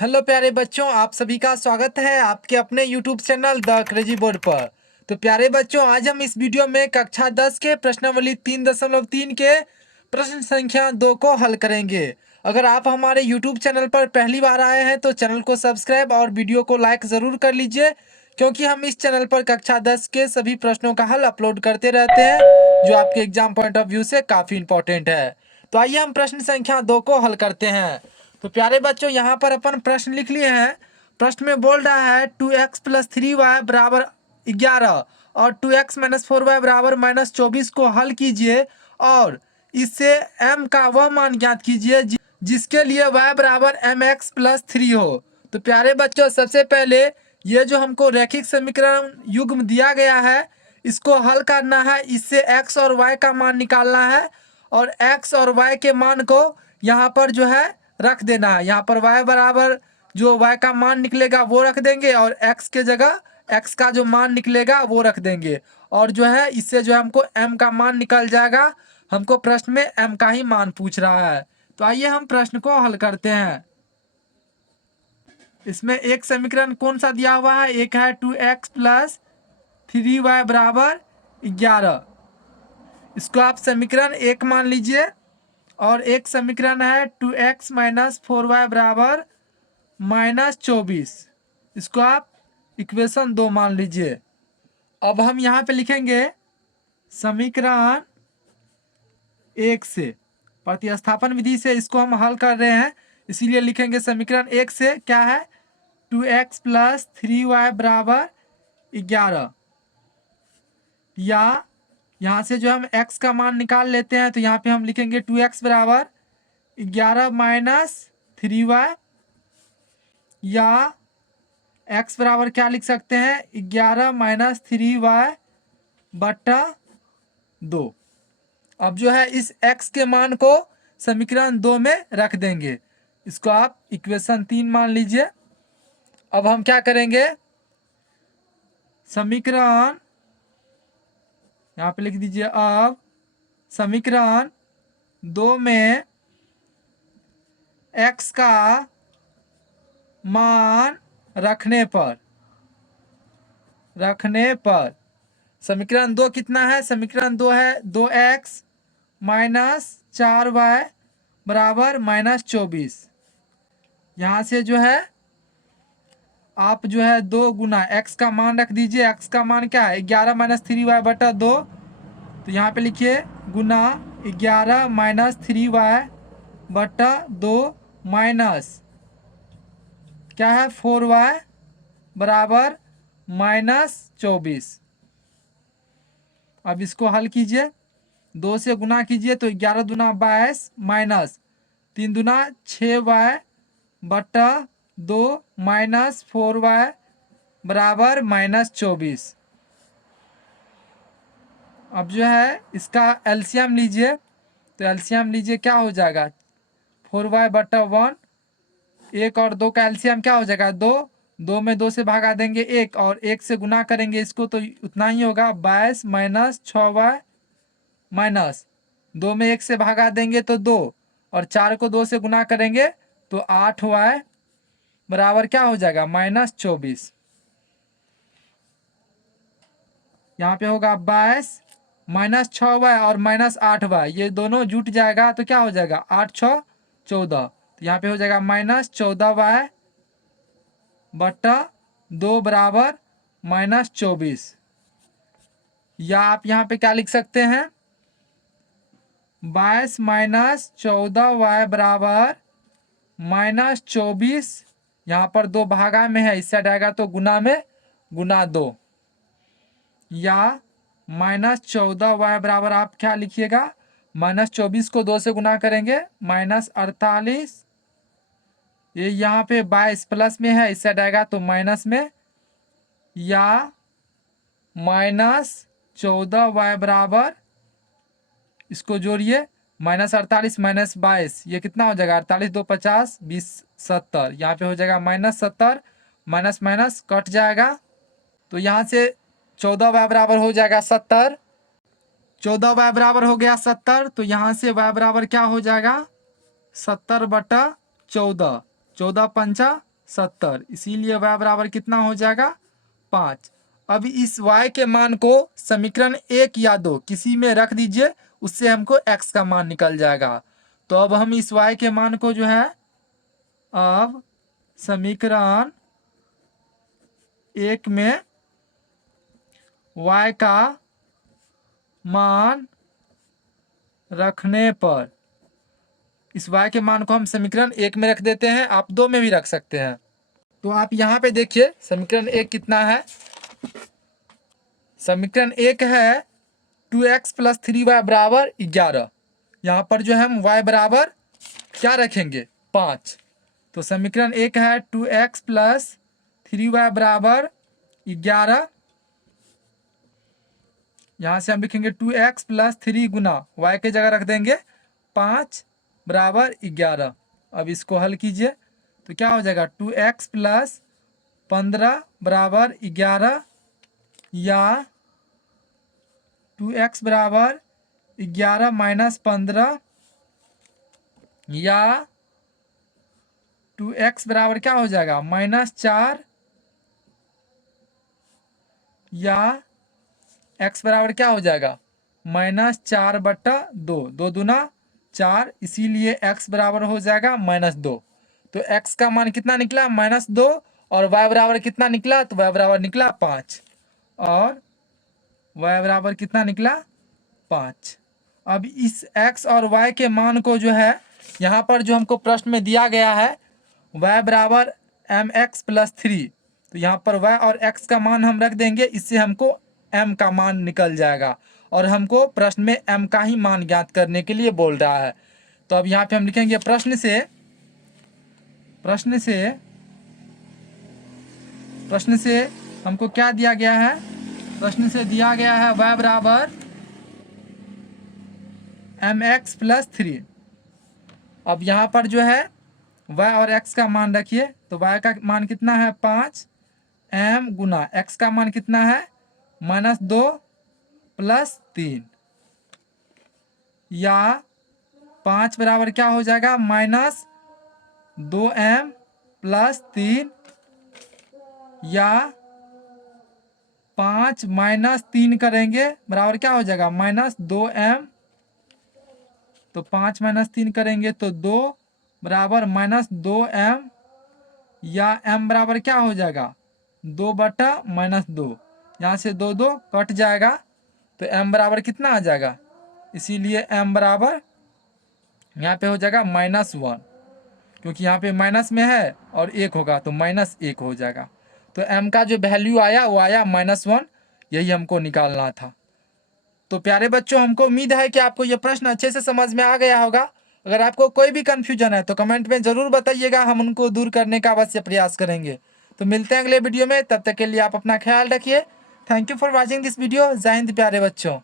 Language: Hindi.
हेलो प्यारे बच्चों, आप सभी का स्वागत है आपके अपने YouTube channel the crazy board पर। तो प्यारे बच्चों, आज हम इस वीडियो में कक्षा 10 के प्रश्नावली 3.3 के प्रश्न संख्या 2 को हल करेंगे। अगर आप हमारे YouTube चैनल पर पहली बार आए हैं तो चैनल को सब्सक्राइब और वीडियो को लाइक ज़रूर कर लीजिए, क्योंकि हम इस चैनल पर कक्षा 10 के सभी प्रश्नों का हल अपलोड करते रहते हैं, जो आपके एग्जाम पॉइंट ऑफ व्यू से काफ़ी इंपॉर्टेंट है। तो आइए हम प्रश्न संख्या 2 को हल करते हैं। तो प्यारे बच्चों, यहाँ पर अपन प्रश्न लिख लिए हैं। प्रश्न में बोल रहा है 2x प्लस 3y बराबर 11 और 2x माइनस 4y बराबर माइनस 24 को हल कीजिए और इससे m का वह मान ज्ञात कीजिए जिसके लिए y बराबर mx प्लस 3 हो। तो प्यारे बच्चों, सबसे पहले ये जो हमको रैखिक समीकरण युग्म दिया गया है, इसको हल करना है। इससे x और y का मान निकालना है और x और y के मान को यहाँ पर जो है रख देना है। यहाँ पर y बराबर जो y का मान निकलेगा वो रख देंगे और x के जगह x का जो मान निकलेगा वो रख देंगे। और जो है इससे जो है हमको m का मान निकल जाएगा। हमको प्रश्न में m का ही मान पूछ रहा है। तो आइए हम प्रश्न को हल करते हैं। इसमें एक समीकरण कौन सा दिया हुआ है? एक है 2x प्लस 3y बराबर 11। इसको आप समीकरण 1 मान लीजिए। और एक समीकरण है 2x माइनस 4y बराबर माइनस 24। इसको आप इक्वेशन 2 मान लीजिए। अब हम यहाँ पे लिखेंगे समीकरण 1 से, प्रतिस्थापन विधि से इसको हम हल कर रहे हैं, इसीलिए लिखेंगे समीकरण 1 से क्या है? 2x प्लस 3y बराबर 11। या यहाँ से जो हम x का मान निकाल लेते हैं, तो यहाँ पे हम लिखेंगे 2x बराबर 11 माइनस 3y। या x बराबर क्या लिख सकते हैं? 11 माइनस 3y बट्टा 2। अब जो है इस x के मान को समीकरण 2 में रख देंगे। इसको आप इक्वेशन 3 मान लीजिए। अब हम क्या करेंगे? समीकरण यहाँ पे लिख दीजिए। अब समीकरण 2 में x का मान रखने पर समीकरण 2 कितना है? समीकरण 2 है 2x माइनस 4y बराबर माइनस 24। यहाँ से जो है आप जो है 2 गुना x का मान रख दीजिए। x का मान क्या है? 11 माइनस 3y बटा 2। तो यहाँ पे लिखिए गुना 11 माइनस 3y बटा 2 माइनस क्या है? 4y बराबर माइनस 24। अब इसको हल कीजिए, 2 से गुना कीजिए तो 11 दूना 22 माइनस 3 दूना 6y बटा 2 माइनस 4y बराबर माइनस 24। अब जो है इसका एलसीएम लीजिए। तो एलसीएम लीजिए, क्या हो जाएगा? 4y बटा 1। 1 और 2 का एलसीएम क्या हो जाएगा? 2। 2 में 2 से भागा देंगे 1 और 1 से गुना करेंगे इसको तो उतना ही होगा 22 माइनस 6y माइनस 2 में 1 से भागा देंगे तो 2 और 4 को 2 से गुना करेंगे तो 8y बराबर क्या हो जाएगा? माइनस 24। यहाँ पे होगा 22 माइनस 6y और माइनस 8y, ये दोनों जुट जाएगा तो क्या हो जाएगा? 8 6 14। तो यहाँ पे हो जाएगा माइनस 14y बट्टा 2 बराबर माइनस 24। या आप यहाँ पे क्या लिख सकते हैं? 22 माइनस 14y बराबर माइनस 24। यहाँ पर 2 भागा में है, इससे हटाएगा तो गुना में गुना 2। या माइनस 14y बराबर आप क्या लिखिएगा? माइनस 24 को 2 से गुना करेंगे माइनस 48। ये यहाँ पे 22 प्लस में है, इससे हटाएगा तो माइनस में। या माइनस 14y बराबर, इसको जोड़िए, माइनस 48 माइनस 22, ये कितना हो जाएगा? 48 2 50 20 70। यहाँ पे हो जाएगा माइनस 70। माइनस माइनस कट जाएगा तो यहाँ से 14y बराबर हो जाएगा 70। 14y बराबर हो गया 70। तो यहाँ से y बराबर क्या हो जाएगा? 70 बटा 14। 14 पंचा 70, इसीलिए y बराबर कितना हो जाएगा 5। अब इस y के मान को समीकरण 1 या 2 किसी में रख दीजिए, उससे हमको x का मान निकल जाएगा। तो अब हम इस y के मान को जो है अब समीकरण 1 में y का मान रखने पर इस y के मान को हम समीकरण 1 में रख देते हैं, आप 2 में भी रख सकते हैं। तो आप यहाँ पे देखिए समीकरण 1 कितना है। समीकरण 1 है 2x + 3y बराबर 11। यहाँ पर जो है हम y बराबर क्या रखेंगे 5। तो समीकरण 1 है 2x + 3y बराबर 11। यहाँ से हम लिखेंगे 2x + 3 गुना y के जगह रख देंगे 5 बराबर 11। अब इसको हल कीजिए तो क्या हो जाएगा 2x + 15 बराबर 11 या 2x बराबर 11 - 15 या 2x बराबर क्या हो जाएगा -4 या x बराबर क्या हो जाएगा -4/2, 2 दूना 4, इसीलिए x बराबर हो जाएगा -2। तो x का मान कितना निकला -2 और y बराबर कितना निकला, तो y बराबर निकला 5 और y बराबर कितना निकला 5। अब इस x और y के मान को जो है यहाँ पर जो हमको प्रश्न में दिया गया है y बराबर mx + 3, तो यहाँ पर y और x का मान हम रख देंगे, इससे हमको m का मान निकल जाएगा और हमको प्रश्न में m का ही मान ज्ञात करने के लिए बोल रहा है। तो अब यहाँ पे हम लिखेंगे प्रश्न से हमको क्या दिया गया है। प्रश्न से दिया गया है y बराबर mx + 3। अब यहाँ पर जो है y और x का मान रखिए, तो y का मान कितना है 5 m गुना x का मान कितना है -2 + 3 या 5 बराबर क्या हो जाएगा -2m + 3 या 5 - 3 करेंगे बराबर क्या हो जाएगा -2m। तो 5 - 3 करेंगे तो 2 बराबर -2m या m बराबर क्या हो जाएगा 2/-2। यहाँ से 2 2 कट जाएगा तो m बराबर कितना आ जाएगा, इसीलिए m बराबर यहाँ पे हो जाएगा -1, क्योंकि यहाँ पे माइनस में है और 1 होगा तो -1 हो जाएगा। तो m का जो वैल्यू आया वो आया -1, यही हमको निकालना था। तो प्यारे बच्चों, हमको उम्मीद है कि आपको ये प्रश्न अच्छे से समझ में आ गया होगा। अगर आपको कोई भी कन्फ्यूजन है तो कमेंट में ज़रूर बताइएगा, हम उनको दूर करने का अवश्य प्रयास करेंगे। तो मिलते हैं अगले वीडियो में, तब तक के लिए आप अपना ख्याल रखिए। Thank you for watching this video. जय हिंद प्यारे बच्चों।